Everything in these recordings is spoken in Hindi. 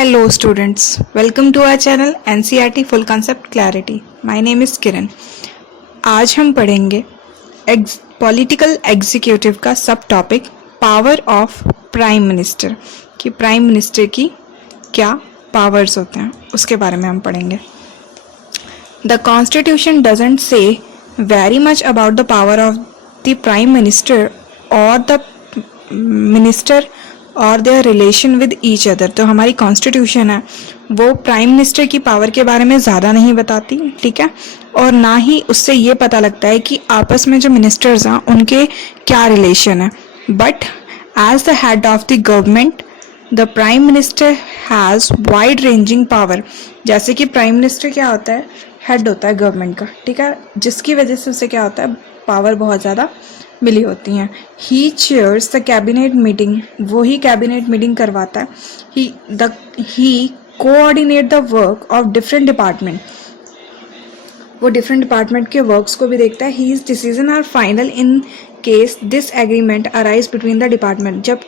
Hello students, welcome to our channel NCERT Full Concept Clarity. My name is Kiran. आज हम पढ़ेंगे पॉलिटिकल एग्जीक्यूटिव का सब topic power of prime minister कि प्राइम मिनिस्टर की क्या पावर्स होते हैं उसके बारे में हम पढ़ेंगे. The constitution doesn't say very much about the power of the prime minister और द मिनिस्टर और there relation with each other. तो हमारी कॉन्स्टिट्यूशन है वो प्राइम मिनिस्टर की पावर के बारे में ज़्यादा नहीं बताती, ठीक है, और ना ही उससे ये पता लगता है कि आपस में जो मिनिस्टर्स हैं उनके क्या रिलेशन है. But as the head of the government the prime minister has wide ranging power. जैसे कि प्राइम मिनिस्टर क्या होता है, हेड होता है गवर्नमेंट का, ठीक है, जिसकी वजह से उसे क्या होता है, पावर बहुत ज़्यादा मिली होती हैं. He chairs the cabinet meeting, वो ही कैबिनेट मीटिंग करवाता है. He coordinate the work of different department, वो डिफरेंट डिपार्टमेंट के वर्क्स को भी देखता है. His decision are final in case disagreement arise between the department. जब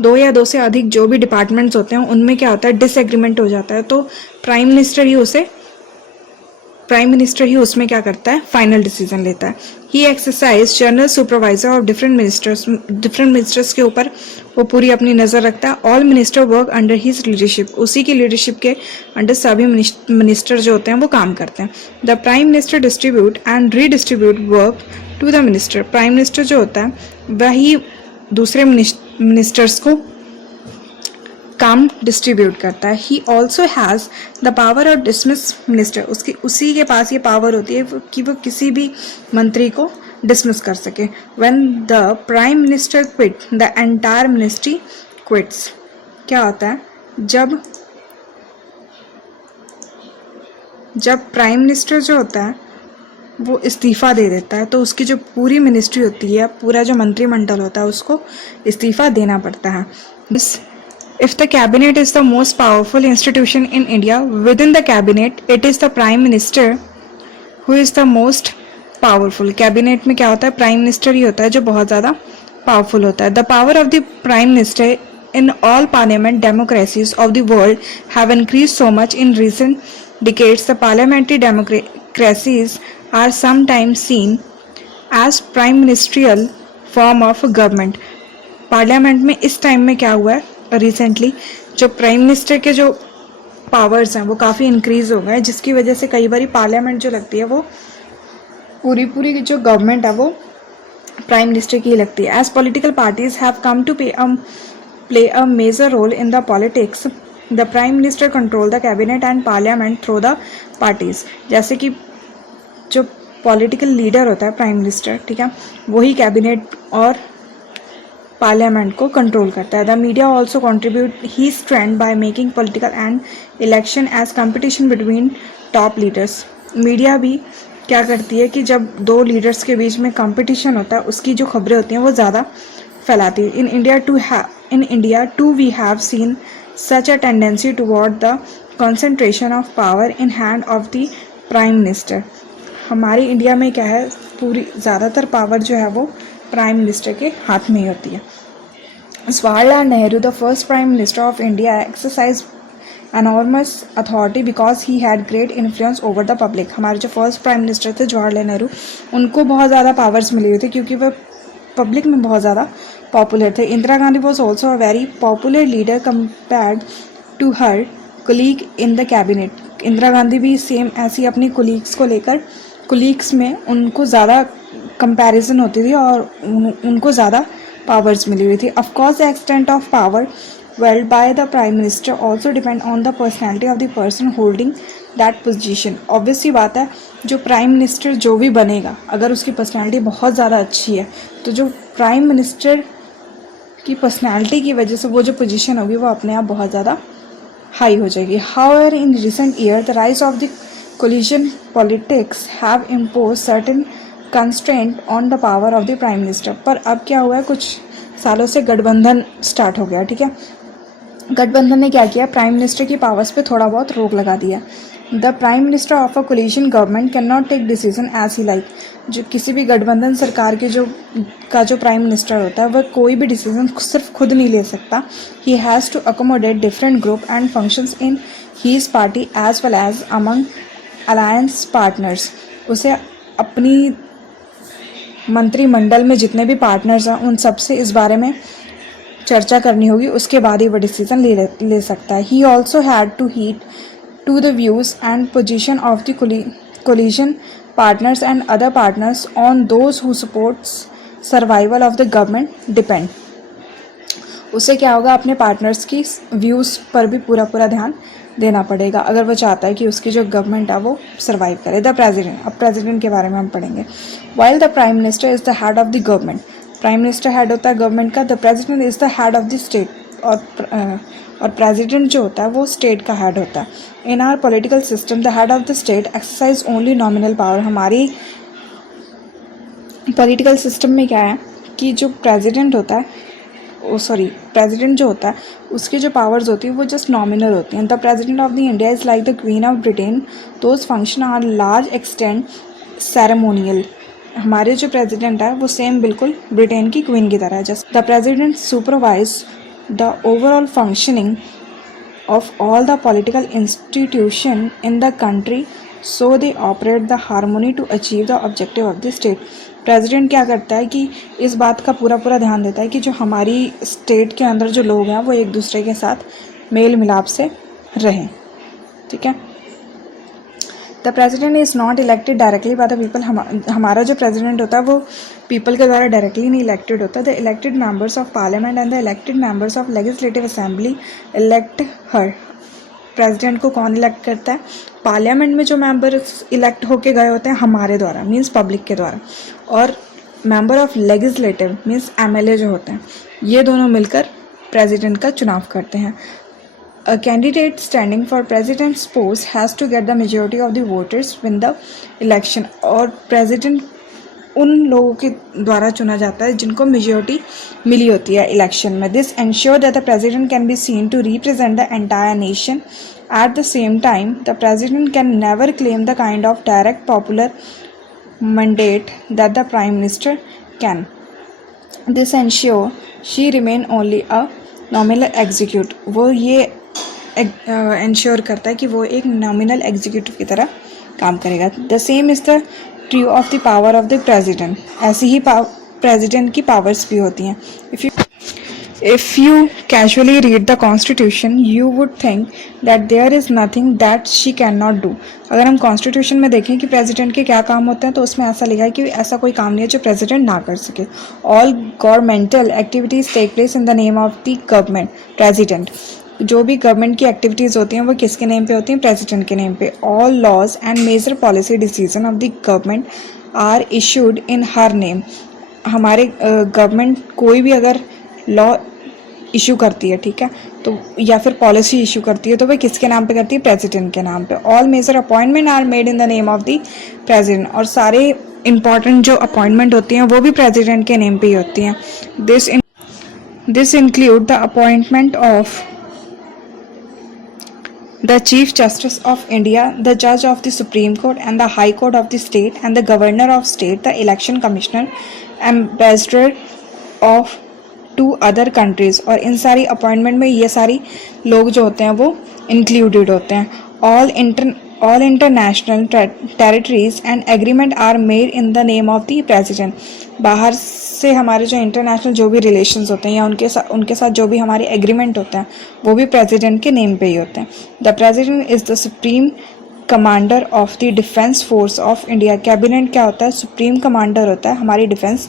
दो या दो से अधिक जो भी डिपार्टमेंट्स होते हैं उनमें क्या होता है, डिसएग्रीमेंट हो जाता है, तो प्राइम मिनिस्टर ही उसमें क्या करता है, फाइनल डिसीजन लेता है. He exercise general supervisor of different ministers के ऊपर वो पूरी अपनी नज़र रखता है. All minister work under his leadership, उसी की लीडरशिप के अंडर सभी मिनिस्टर जो होते हैं वो काम करते हैं. The prime minister distribute and redistribute work to the minister. Prime minister जो होता है वही दूसरे मिनिस्टर्स को काम डिस्ट्रीब्यूट करता है. He also has the power of dismiss minister, उसी के पास ये पावर होती है कि वो किसी भी मंत्री को डिसमिस कर सके. When the prime minister quit the entire ministry quits. क्या होता है, जब प्राइम मिनिस्टर जो होता है वो इस्तीफ़ा दे देता है तो उसकी जो पूरी मिनिस्ट्री होती है, पूरा जो मंत्रिमंडल होता है, उसको इस्तीफ़ा देना पड़ता है. If the cabinet is the most powerful institution in India, within the cabinet, it is the prime minister who is the most powerful. Cabinet में क्या होता है, प्राइम मिनिस्टर ही होता है जो बहुत ज़्यादा पावरफुल होता है. The power of the prime minister in all parliament democracies of the world have increased so much in recent decades. The parliamentary democracies are sometimes seen as prime ministerial form of government. Parliament में इस टाइम में क्या हुआ है, रिसेंटली जो प्राइम मिनिस्टर के जो पावर्स हैं वो काफ़ी इंक्रीज हो गए, जिसकी वजह से कई बार पार्लियामेंट जो लगती है वो पूरी जो गवर्नमेंट है वो प्राइम मिनिस्टर की ही लगती है. As political parties have come to play a major role in the politics, the prime minister control the cabinet and parliament through the parties. जैसे कि जो पॉलिटिकल लीडर होता है प्राइम मिनिस्टर, ठीक है, वही कैबिनेट और पार्लियामेंट को कंट्रोल करता है. The media also contribute he trend by making political and election as competition between top leaders. Media भी क्या करती है कि जब दो लीडर्स के बीच में कंपटीशन होता है उसकी जो खबरें होती हैं वो ज़्यादा फैलाती है. In India too we have seen such a tendency toward the concentration of power in hand of the prime minister. हमारी इंडिया में क्या है, पूरी ज़्यादातर पावर जो है वो प्राइम मिनिस्टर के हाथ में ही होती है. Jawaharlal Nehru, the first prime minister of India, exercise enormous authority because he had great influence over the public. हमारे जो फर्स्ट प्राइम मिनिस्टर थे जवाहरलाल नेहरू, उनको बहुत ज़्यादा पावर्स मिली हुई थी क्योंकि वह पब्लिक में बहुत ज़्यादा पॉपुलर थे. Indira Gandhi was also a very popular leader compared to her colleague in the cabinet. Indira Gandhi भी सेम ऐसी अपनी कोलीग्स में उनको ज़्यादा कंपैरिजन होती थी और उनको ज़्यादा पावर्स मिली हुई थी. Of course the extent of power weld by the prime minister also depend on the personality of the person holding that position. Obviously बात है, जो प्राइम मिनिस्टर जो भी बनेगा, अगर उसकी पर्सनैलिटी बहुत ज़्यादा अच्छी है तो जो प्राइम मिनिस्टर की पर्सनैलिटी की वजह से वो जो पोजीशन होगी वो अपने आप बहुत ज़्यादा हाई हो जाएगी. However in recent year the rise of the collision politics have impose certain constraint on the power of the prime minister. पर अब क्या हुआ है, कुछ सालों से गठबंधन स्टार्ट हो गया, ठीक है. गठबंधन ने क्या किया, प्राइम मिनिस्टर की पावर्स पे थोड़ा बहुत रोक लगा दिया. The prime minister of a coalition government can not take decision as he like. जो किसी भी गठबंधन सरकार के जो प्राइम मिनिस्टर होता है वह कोई भी डिसीजन सिर्फ खुद नहीं ले सकता। He has to accommodate different group and functions in his party as well as among alliance partners. उसे अपनी मंत्रिमंडल में जितने भी पार्टनर्स हैं उन सब से इस बारे में चर्चा करनी होगी, उसके बाद ही वह डिसीजन ले सकता है। He also had to heed to the views and position of the coalition partners and other partners on those who supports survival of the government depend। उसे क्या होगा, अपने पार्टनर्स की व्यूज़ पर भी पूरा ध्यान देना पड़ेगा अगर वो चाहता है कि उसकी जो गवर्नमेंट है वो सर्वाइव करे। द प्रेसिडेंट, अब प्रेसिडेंट के बारे में हम पढ़ेंगे। While the prime minister is the head of the government, prime minister head होता है गवर्नमेंट का। The president is the head of the state, और प्रेसिडेंट जो होता है वो स्टेट का हेड होता है। In our political system the head of the state exercise only nominal power. हमारी पॉलिटिकल सिस्टम में क्या है कि जो प्रेसिडेंट होता है, प्रेसिडेंट जो होता है उसकी जो पावर्स होती है वो जस्ट नॉमिनल होती हैं। The president of the India is like the queen of Britain, those function are large extent ceremonial. हमारे जो प्रेसिडेंट है वो सेम बिल्कुल ब्रिटेन की क्वीन की तरह है। Just the president supervise the overall functioning of all the political institution in the country, so they operate the harmony to achieve the objective of the state। President क्या करता है कि इस बात का पूरा ध्यान देता है कि जो हमारी स्टेट के अंदर जो लोग हैं वो एक दूसरे के साथ मेल मिलाप से रहें, ठीक है। The president is not elected directly by the people. हमारा जो प्रेसिडेंट होता है वो पीपल के द्वारा डायरेक्टली नहीं इलेक्टेड होता। The elected members of parliament and the elected members of legislative assembly elect her. President को कौन इलेक्ट करता है? पार्लियामेंट में जो मेंबर्स इलेक्ट होके गए होते हैं हमारे द्वारा, मीन्स पब्लिक के द्वारा, और member of legislative means MLA जो होते हैं, ये दोनों मिलकर प्रेसिडेंट का चुनाव करते हैं। A candidate standing for president's post has to get the majority of the voters win the election। और प्रेसिडेंट उन लोगों के द्वारा चुना जाता है जिनको मेजोरिटी मिली होती है इलेक्शन में। This ensure that the president can be seen to represent the entire nation. At the same time the president can never claim the kind of direct popular mandate that the prime minister can. This ensure she remain only a nominal executive. वो ये इंश्योर करता है कि वो एक नॉमिनल एग्जीक्यूटिव की तरह काम करेगा। The same is the true of the power of the president. ऐसी ही प्रेसिडेंट की पावर्स भी होती हैं। If you casually read the constitution you would think that there is nothing that she can not do. अगर हम कॉन्स्टिट्यूशन में देखें कि प्रेसिडेंट के क्या काम होते हैं तो उसमें ऐसा लिखा है कि ऐसा कोई काम नहीं है जो प्रेसिडेंट ना कर सके। All governmental activities take place in the name of the government president. जो भी गवर्नमेंट की एक्टिविटीज़ होती हैं वो किसके नेम पे होती हैं? प्रेसिडेंट के नेम पे। All laws and major policy decision of the government are issued in her name. हमारे गवर्नमेंट कोई भी अगर लॉ इशू करती है, ठीक है, तो या फिर पॉलिसी इशू करती है तो वह किसके नाम पे करती है? प्रेसिडेंट के नाम पे। All major appointment are made in the name of the president. और सारे इंपॉर्टेंट जो अपॉइंटमेंट होती हैं वो भी प्रेसिडेंट के नेम पे ही होती हैं। This include the appointment of the Chief Justice of India, the Judge of the Supreme Court and the High Court of the state, and the Governor of state, the Election Commissioner, Ambassador of two other countries। और इन सारी अपॉइंटमेंट में ये सारी लोग जो होते हैं वो इंक्लूडेड होते हैं। all international territories and agreement are made in the name of the president। बाहर से हमारे जो इंटरनेशनल जो भी रिलेशंस होते हैं या उनके साथ जो भी हमारे एग्रीमेंट होते हैं वो भी प्रेसिडेंट के नेम पे ही होते हैं। The president is the supreme commander of the defence force of India. Cabinet क्या होता है? सुप्रीम कमांडर होता है हमारी डिफेंस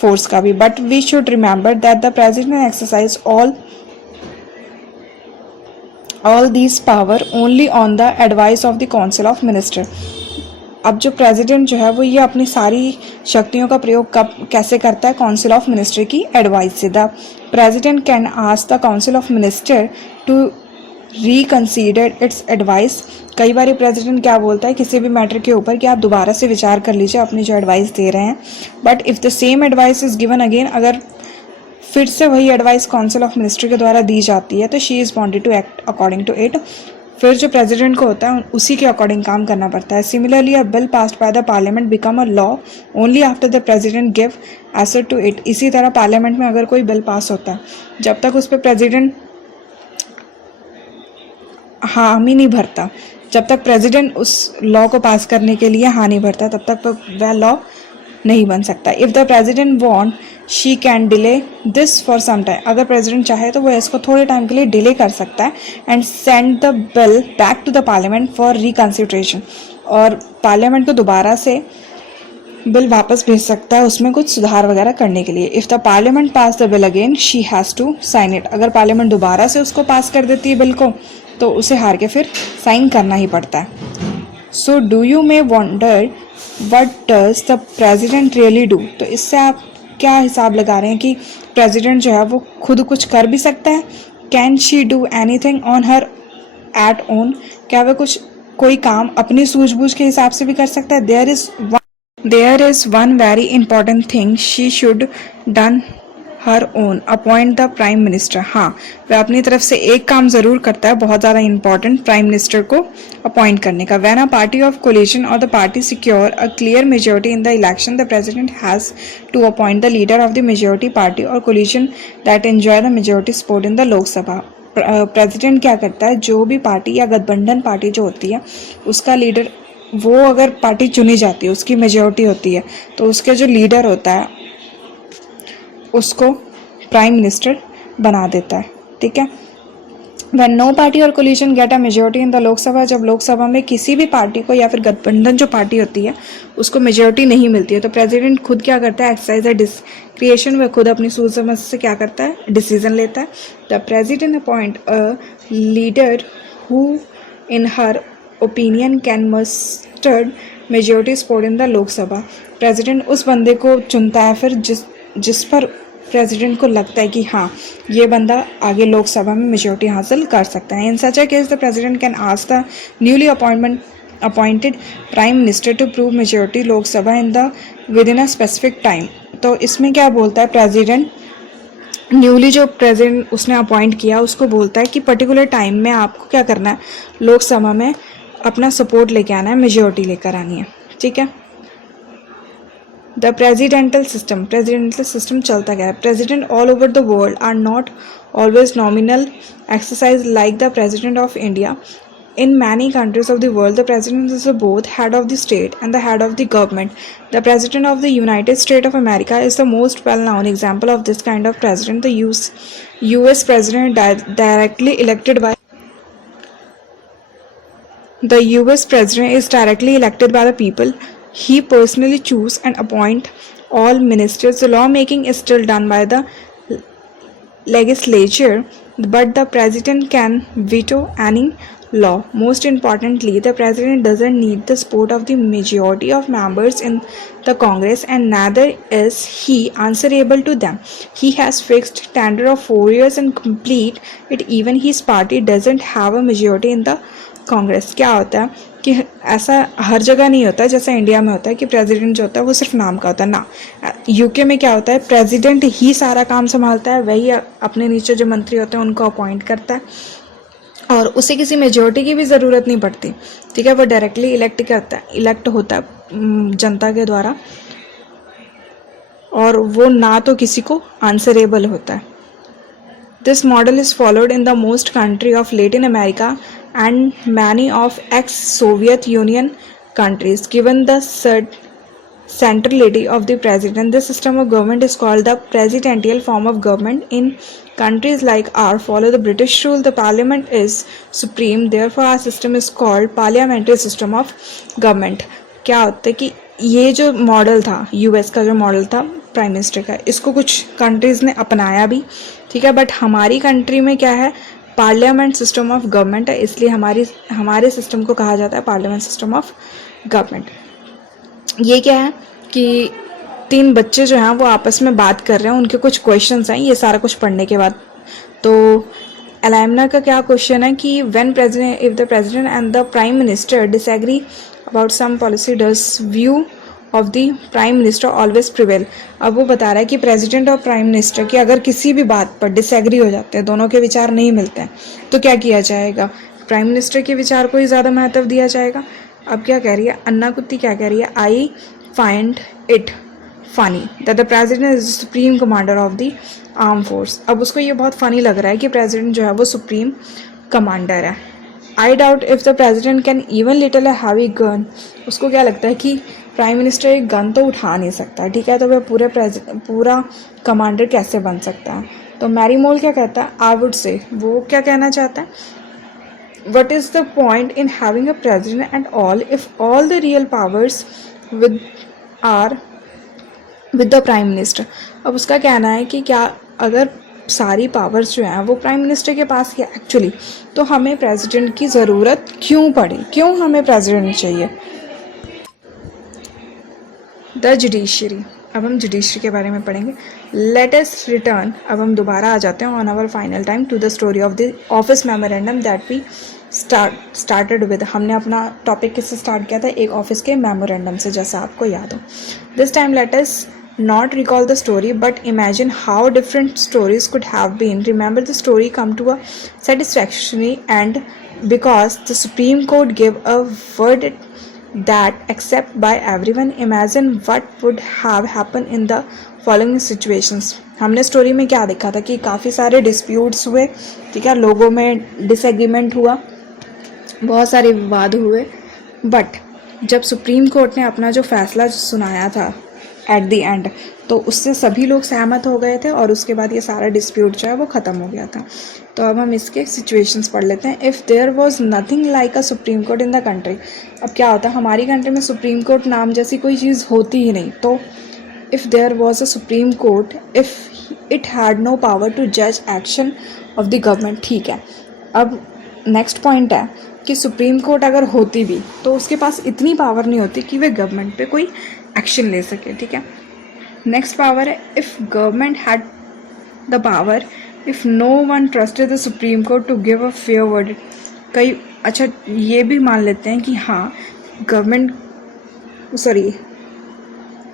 फोर्स का भी। But we should remember that the president exercise all these power only on the advice of the council of minister। अब जो प्रेसिडेंट जो है वो ये अपनी सारी शक्तियों का प्रयोग कब कैसे करता है? काउंसिल ऑफ मिनिस्टर की एडवाइस से। The president can ask the council of minister to reconsider its advice. कई बार प्रेसिडेंट क्या बोलता है किसी भी मैटर के ऊपर कि आप दोबारा से विचार कर लीजिए अपनी जो एडवाइस दे रहे हैं। But if the same advice is given again, अगर फिर से वही एडवाइस काउंसिल ऑफ मिनिस्टर के द्वारा दी जाती है तो she is wanted to act according to it. फिर जो प्रेसिडेंट को होता है उसी के अकॉर्डिंग काम करना पड़ता है. Similarly a bill passed by the parliament become a law only after the president give assent to it. इसी तरह पार्लियामेंट में अगर कोई बिल पास होता है, जब तक उस पर प्रेसिडेंट हामी नहीं भरता, जब तक प्रेसिडेंट उस लॉ को पास करने के लिए हाँ नहीं भरता, तब तक वह लॉ नहीं बन सकता. If the president want she can delay this for some time. अगर प्रेसिडेंट चाहे तो वो इसको थोड़े टाइम के लिए डिले कर सकता है and send the bill back to the parliament for reconsideration. और पार्लियामेंट को दोबारा से बिल वापस भेज सकता है उसमें कुछ सुधार वगैरह करने के लिए. If the parliament pass the bill again she has to sign it. अगर पार्लियामेंट दोबारा से उसको पास कर देती है बिल को, तो उसे हार के फिर साइन करना ही पड़ता है. So do you may wonder what does the president really do. तो इससे आप क्या हिसाब लगा रहे हैं कि प्रेजिडेंट जो है वो खुद कुछ कर भी सकता है. Can she do any thing on her at own. क्या वह कुछ कोई काम अपनी सूझबूझ के हिसाब से भी कर सकता है. There is one very important thing she should done her own, appoint the prime minister. हाँ, वह अपनी तरफ से एक काम ज़रूर करता है, बहुत ज़्यादा इंपॉर्टेंट, प्राइम मिनिस्टर को अपॉइंट करने का. When a party of coalition और the party secure a clear majority in the election, the president has to appoint the leader of the majority party और coalition that enjoy the majority support in the Lok Sabha. President क्या करता है, जो भी पार्टी या गठबंधन पार्टी जो होती है उसका लीडर, वो अगर पार्टी चुनी जाती है, उसकी मेजोरिटी होती है, तो उसके जो लीडर होता है उसको प्राइम मिनिस्टर बना देता है. ठीक है. When नो पार्टी और coalition get a majority in the Lok Sabha, जब लोकसभा में किसी भी पार्टी को या फिर गठबंधन जो पार्टी होती है उसको मेजोरिटी नहीं मिलती है, तो प्रेसिडेंट खुद क्या करता है, एक्सरसाइज डिस्क्रिएशन, वह खुद अपनी सूझ समझ से क्या करता है, डिसीजन लेता है. The president appoint a leader who in her opinion can mustered majority support in the Lok Sabha. President उस बंदे को चुनता है फिर जिस पर प्रेसिडेंट को लगता है कि हाँ, ये बंदा आगे लोकसभा में मेजोरिटी हासिल कर सकता है. In such a case the president can ask the newly appointed prime minister to prove majority Lok Sabha in the within a specific time. तो इसमें क्या बोलता है प्रेसिडेंट, न्यूली जो प्रेसिडेंट उसने अपॉइंट किया उसको बोलता है कि पर्टिकुलर टाइम में आपको क्या करना है, लोकसभा में अपना सपोर्ट लेके आना है, मेजोरिटी लेकर आनी है. ठीक है. द प्रेजिडेंटल सिस्टम चलता गया है. President all over the world are not always nominal exercise like the president of India. In many countries of the world, the president is both head of the state and the head of the government. The president of the United States of America is the most well-known example of this kind of president. The U.S. president directly elected by the U.S. president is directly elected by the people. He personally choose and appoint all ministers. The lawmaking is still done by the legislature, but the president can veto any law. Most importantly, the president doesn't need the support of the majority of members in the Congress, and neither is he answerable to them. He has fixed tenure of 4 years and complete it. Even his party doesn't have a majority in the Congress. क्या होता है कि ऐसा हर जगह नहीं होता है जैसा इंडिया में होता है कि प्रेसिडेंट जो होता है वो सिर्फ नाम का होता है ना. यूके में क्या होता है, प्रेसिडेंट ही सारा काम संभालता है, वही अपने नीचे जो मंत्री होते हैं उनको अपॉइंट करता है और उसे किसी मेजोरिटी की भी ज़रूरत नहीं पड़ती. ठीक है. वो डायरेक्टली इलेक्ट होता है जनता के द्वारा, और वो ना तो किसी को आंसरेबल होता है. This model is followed in the most country of Latin America and many of ex-Soviet Union countries. Given the centrality of the president, this system of government is called the presidential form of government. In countries like ours follow the British rule, the parliament is supreme. Therefore, our system is called parliamentary system of government. क्या होता है कि ये जो मॉडल था, यूएस का जो मॉडल था प्राइम मिनिस्टर का, इसको कुछ कंट्रीज़ ने अपनाया भी. ठीक है. बट हमारी कंट्री में क्या है, पार्लियामेंट सिस्टम ऑफ गवर्नमेंट है, इसलिए हमारे सिस्टम को कहा जाता है पार्लियामेंट सिस्टम ऑफ गवर्नमेंट. ये क्या है कि 3 बच्चे जो हैं वो आपस में बात कर रहे हैं, उनके कुछ क्वेश्चंस हैं, ये सारा कुछ पढ़ने के बाद. तो एलाइमना का क्या क्वेश्चन है कि if the president and the prime minister disagree about some policy does view of the prime minister always prevail. अब वो बता रहा है कि प्रेसिडेंट और प्राइम मिनिस्टर की अगर किसी भी बात पर डिसएग्री हो जाते हैं, दोनों के विचार नहीं मिलते हैं, तो क्या किया जाएगा, प्राइम मिनिस्टर के विचार को ही ज़्यादा महत्व दिया जाएगा। अब क्या कह रही है अन्ना कुत्ती, क्या कह रही है, I find it funny that the president is supreme commander of the arm force. अब उसको ये बहुत फ़नी लग रहा है कि प्रेसिडेंट जो है वो सुप्रीम कमांडर है। I doubt if the president can even little a heavy gun. उसको क्या लगता है कि प्राइम मिनिस्टर एक गन तो उठा नहीं सकता, ठीक है, तो वह पूरा कमांडर कैसे बन सकता है। तो मैरी मोल क्या कहता है, आई वुड से, वो क्या कहना चाहता है, what is the point in having a president and all if all the real powers with are with the prime minister। अब उसका कहना है कि क्या अगर सारी पावर्स जो हैं वो प्राइम मिनिस्टर के पास है एक्चुअली, तो हमें प्रेसिडेंट की ज़रूरत क्यों पड़ी, क्यों हमें प्रेसिडेंट चाहिए। द जुडिशरी, अब हम जुडिशरी के बारे में पढ़ेंगे। लेट अस रिटर्न, अब हम दोबारा आ जाते हैं on our final time to the story of the office memorandum that we started with. हमने अपना टॉपिक किससे स्टार्ट किया था, एक ऑफिस के मेमोरेंडम से, जैसा आपको याद हो। This time let us not recall the story but imagine how different stories could have been. Remember the story come to a satisfactory and because the Supreme Court gave a verdict that accepted by everyone. Imagine what would have happened in the following situations. हमने स्टोरी में क्या देखा था कि काफ़ी सारे डिस्प्यूट्स हुए, ठीक है, लोगों में डिसएग्रीमेंट हुआ, बहुत सारे विवाद हुए, बट जब सुप्रीम कोर्ट ने अपना जो फैसला सुनाया था एट द एंड, तो उससे सभी लोग सहमत हो गए थे और उसके बाद ये सारा डिस्प्यूट जो है वो ख़त्म हो गया था। तो अब हम इसके सिचुएशंस पढ़ लेते हैं। If there was nothing like a supreme court in the country. अब क्या होता है, हमारी कंट्री में सुप्रीम कोर्ट नाम जैसी कोई चीज़ होती ही नहीं। तो if there was a supreme court if it had no power to जज एक्शन ऑफ द गवर्नमेंट, ठीक है। अब नेक्स्ट पॉइंट है कि सुप्रीम कोर्ट अगर होती भी तो उसके पास इतनी पावर नहीं होती कि वे गवर्नमेंट पे कोई एक्शन ले सके, ठीक है। नेक्स्ट पावर है, if government had the power if no one trusted the supreme court to give a fair verdict. कई अच्छा ये भी मान लेते हैं कि हाँ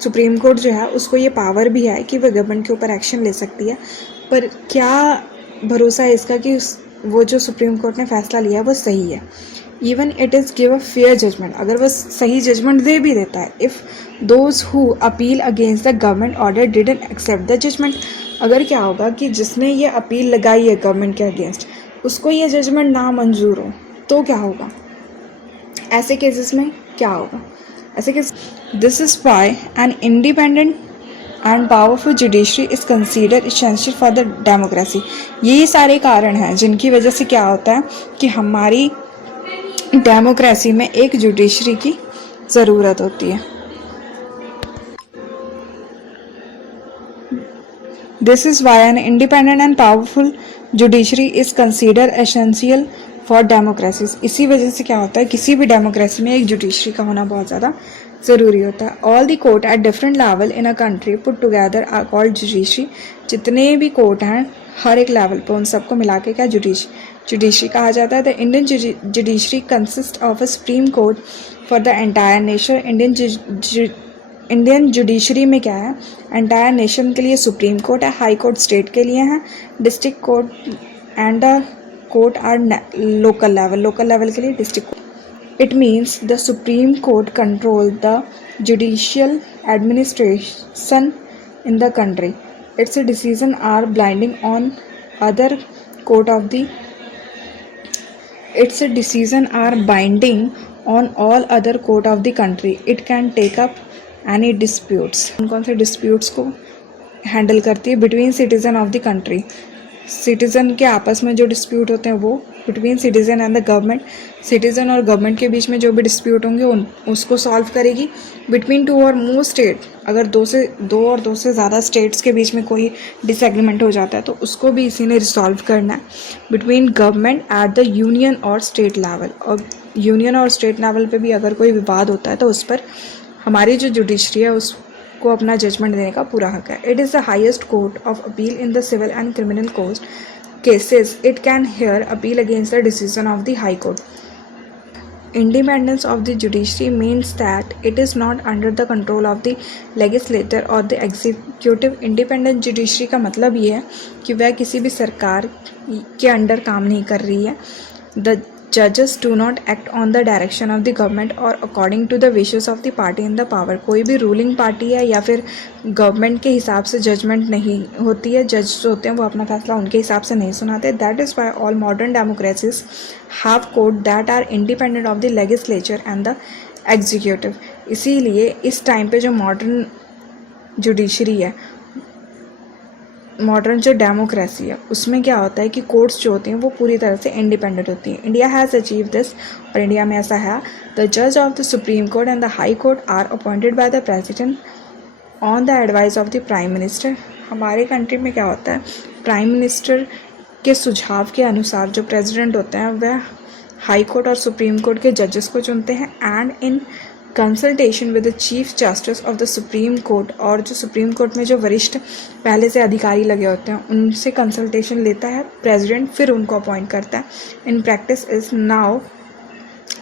सुप्रीम कोर्ट जो है उसको ये पावर भी है कि वह गवर्नमेंट के ऊपर एक्शन ले सकती है, पर क्या भरोसा है इसका कि वो जो सुप्रीम कोर्ट ने फैसला लिया है वो सही है। Even it is give a fair judgment, अगर वह सही जजमेंट दे भी देता है। If those who appeal against the government order didn't accept the judgment, अगर क्या होगा कि जिसने ये अपील लगाई है गवर्नमेंट के अगेंस्ट उसको ये जजमेंट ना मंजूर हो, तो क्या होगा, ऐसे केसेस में क्या होगा, ऐसे case. This is why an independent and powerful judiciary is consider essential for the democracy. यही सारे कारण हैं जिनकी वजह से क्या होता है कि हमारी डेमोक्रेसी में एक जुडिशरी की ज़रूरत होती है। This is why an independent and powerful judiciary is consider essential for democracy. इसी वजह से क्या होता है, किसी भी डेमोक्रेसी में एक जुडिशरी का होना बहुत ज़्यादा ज़रूरी होता है। All the court at different level in a country put together are called judiciary. जितने भी कोर्ट हैं हर एक लेवल पर उन सबको मिला के क्या जुडिशरी कहा जाता है। The Indian judiciary consist of a supreme court for the entire nation. Indian judiciary में क्या है, एंटायर नेशन के लिए सुप्रीम कोर्ट है, हाई कोर्ट स्टेट के लिए है, district court and the court are local level के लिए district court. It means the Supreme Court control the judicial administration in the country. Its decisions are binding on other court of the. Its decisions are binding on all other court of the country. It can take up any disputes. कौन से disputes को हैंडल करती है, between citizen of the country. Citizen के आपस में जो डिस्प्यूट होते हैं वो between citizen and the government, citizen और गवर्नमेंट के बीच में जो भी डिस्प्यूट होंगे उसको सॉल्व करेगी। बिटवीन टू और मोर स्टेट, अगर दो से ज़्यादा स्टेट्स के बीच में कोई डिसएग्रीमेंट हो जाता है तो उसको भी इसी ने रिसॉल्व करना है। Between government at the union और स्टेट लेवल, और यूनियन और स्टेट लेवल पे भी अगर कोई विवाद होता है तो उस पर हमारी जो जुडिशरी है उसको अपना जजमेंट देने का पूरा हक है। It is the highest court of appeal in the civil and criminal cases. It can hear appeal against the decision of the High Court. Independence of the judiciary means that it is not under the control of the legislature or the executive. Independent judiciary का मतलब ये है कि वह किसी भी सरकार के अंडर काम नहीं कर रही है। The जजेस do not act on the direction of the government और according to the wishes of the party in the power. कोई भी रूलिंग पार्टी है या फिर गवर्नमेंट के हिसाब से जजमेंट नहीं होती है, जज जो होते हैं वो अपना फैसला उनके हिसाब से नहीं सुनाते। That is why all modern democracies have court that are independent of the legislature and the executive. इसीलिए इस टाइम पे जो मॉडर्न जुडिशरी है, मॉडर्न जो डेमोक्रेसी है, उसमें क्या होता है कि कोर्ट्स जो होती हैं वो पूरी तरह से इंडिपेंडेंट होती हैं। इंडिया हैज़ अचीव दिस, और इंडिया में ऐसा है। द जज of the supreme court and the high court are appointed by the president on the advice of the prime minister. हमारे कंट्री में क्या होता है, प्राइम मिनिस्टर के सुझाव के अनुसार जो प्रेसिडेंट होते हैं वह हाई कोर्ट और सुप्रीम कोर्ट के जजेस को चुनते हैं, and in consultation with the chief justice of the supreme court. और जो सुप्रीम कोर्ट में जो वरिष्ठ पहले से अधिकारी लगे होते हैं उनसे कंसल्टेशन लेता है प्रेसिडेंट, फिर उनको अपॉइंट करता है। In practice is now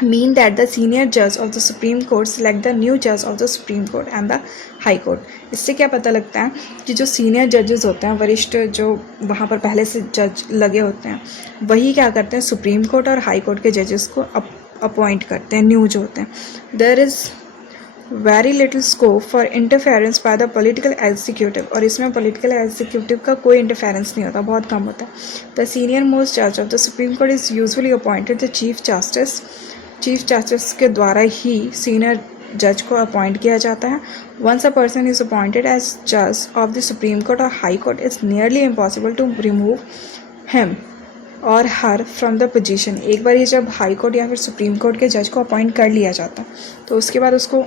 mean that the senior judge of the Supreme Court select the new judge of the Supreme Court and the High Court। इससे क्या पता लगता है कि जो सीनियर जजेस होते हैं, वरिष्ठ जो वहाँ पर पहले से जज लगे होते हैं, वही क्या करते हैं, supreme court or high court के जजेस को अपॉइंट करते हैं, न्यू जो होते हैं। There is very little scope for interference by the political executive, और इसमें पॉलिटिकल एग्जीक्यूटिव का कोई इंटरफेरेंस नहीं होता, बहुत कम होता है। द सीनियर मोस्ट जज of the supreme court is usually appointed the chief justice. Chief justice के द्वारा ही सीनियर जज को अपॉइंट किया जाता है। Once a person is appointed as जज of the supreme court or high court, it's nearly impossible to remove him or her from the position. एक बार ये जब हाई कोर्ट या फिर सुप्रीम कोर्ट के जज को अपॉइंट कर लिया जाता है तो उसके बाद उसको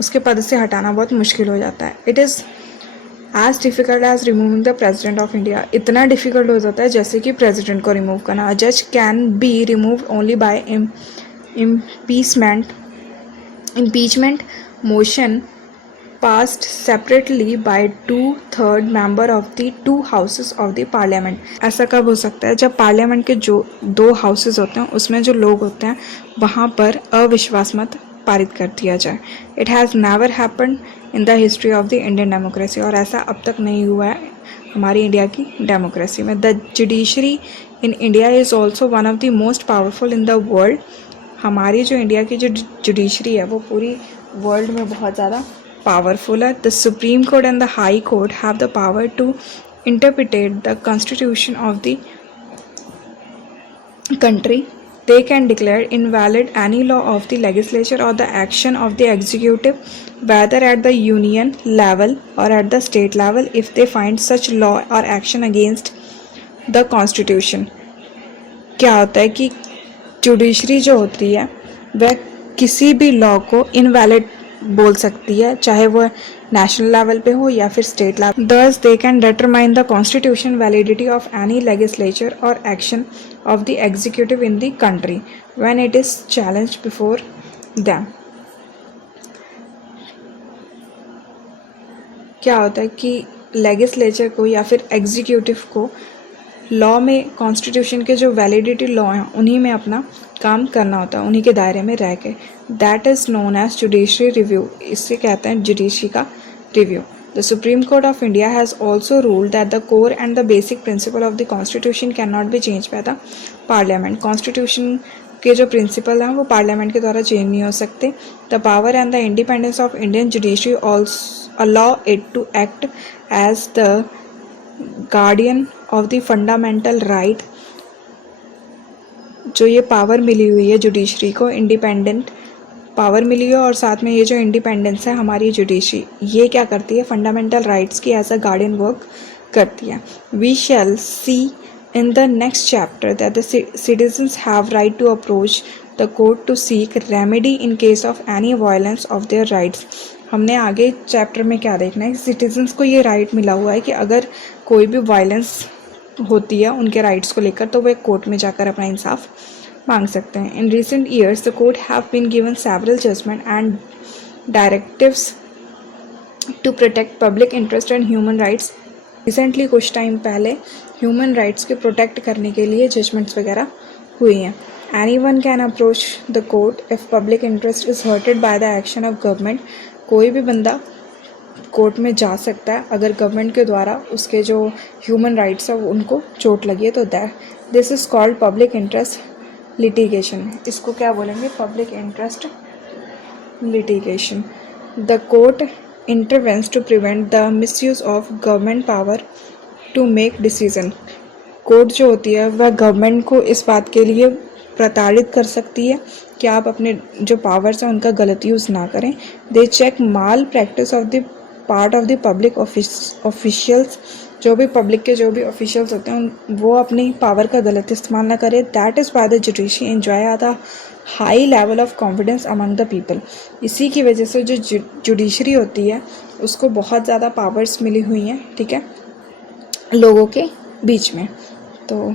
उसके पद से हटाना बहुत मुश्किल हो जाता है। It is as difficult as removing the president of India. इतना डिफ़िकल्ट हो जाता है जैसे कि प्रेजिडेंट को रिमूव करना। अ जज can be remove only by impeachment motion passed separately by 2/3 member of the two houses of the parliament। ऐसा कब हो सकता है, जब पार्लियामेंट के जो 2 हाउसेस होते हैं उसमें जो लोग होते हैं वहाँ पर अविश्वास मत पारित कर दिया जाए। It has never happened in the history of the Indian democracy, और ऐसा अब तक नहीं हुआ है हमारी इंडिया की डेमोक्रेसी में। The judiciary in India is also one of the most powerful in the world. हमारी जो इंडिया की जो जुडिशरी है वो पूरी वर्ल्ड में बहुत ज़्यादा पावरफुल है। The supreme court and the high court have the power to interpret the constitution of the country। They can declare invalid any law of the legislature or the action of the executive, whether at the union level or at the state level, if they find such law or action against the constitution। क्या होता है कि जुडिशरी जो होती है वह किसी भी लॉ को इनवैलिड बोल सकती है, चाहे वह नेशनल लेवल पे हो या फिर state level. Thus they can determine the constitution validity of any legislature और action of the executive in the country when it is challenged before them. क्या होता है कि लेजिस्लेचर को या फिर एग्जीक्यूटिव को लॉ में, कॉन्स्टिट्यूशन के जो वैलिडिटी लॉ हैं उन्हीं में अपना काम करना होता है, उन्हीं के दायरे में रह के। That is known as judiciary review. इससे कहते हैं जुडिशरी का review. The supreme court of India has also ruled that the core and the basic principle of the constitution can not be change by the parliament. Constitution के जो प्रिंसिपल हैं वो पार्लियामेंट के द्वारा चेंज नहीं हो सकते। The power and the independence of Indian judiciary also allow it to act as the guardian of the fundamental right. जो ये पावर मिली हुई है जुडिशरी को, इंडिपेंडेंट पावर मिली है, और साथ में ये जो इंडिपेंडेंस है हमारी जुडिशरी, ये क्या करती है, फंडामेंटल राइट्स की एज अ गार्डियन वर्क करती है। We shall see in the next chapter that the citizens have right to approach the court to seek remedy in case of any violence of their rights. हमने आगे चैप्टर में क्या देखना है, सिटीजन्स को ये राइट मिला हुआ है कि अगर कोई भी वायलेंस होती है उनके राइट्स को लेकर तो वे कोर्ट में जाकर अपना इंसाफ मांग सकते हैं। In recent years the court have been given several judgment and directives to protect public interest and human rights. Recently कुछ टाइम पहले ह्यूमन राइट्स के प्रोटेक्ट करने के लिए जजमेंट्स वगैरह हुई हैं। Anyone can approach the court if public interest is hurted by the action of government. कोई भी बंदा कोर्ट में जा सकता है अगर गवर्नमेंट के द्वारा उसके जो ह्यूमन राइट्स है उनको चोट लगी है, तो this is called public interest litigation. इसको क्या बोलेंगे? Public interest litigation. The court intervenes to prevent the misuse of government power to make decision. Court जो होती है वह गवर्नमेंट को इस बात के लिए प्रताड़ित कर सकती है कि आप अपने जो पावर्स हैं उनका गलत यूज़ ना करें। They check malpractice of the part of the public officials. जो भी पब्लिक के जो भी ऑफिशियल्स होते हैं वो अपनी पावर का गलत इस्तेमाल ना करें। That is why the judiciary enjoy the high level of confidence among the people. इसी की वजह से जो जुडिशरी होती है उसको बहुत ज़्यादा पावर्स मिली हुई हैं, ठीक है, लोगों के बीच में। तो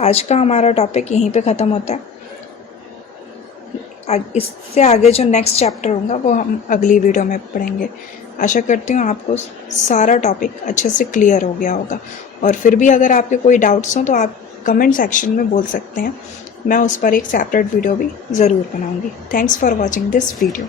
आज का हमारा टॉपिक यहीं पे ख़त्म होता है। इससे आगे जो नेक्स्ट चैप्टर होगा वो हम अगली वीडियो में पढ़ेंगे। आशा करती हूँ आपको सारा टॉपिक अच्छे से क्लियर हो गया होगा, और फिर भी अगर आपके कोई डाउट्स हों तो आप कमेंट सेक्शन में बोल सकते हैं। मैं उस पर एक सेपरेट वीडियो भी ज़रूर बनाऊँगी। Thanks for watching this video.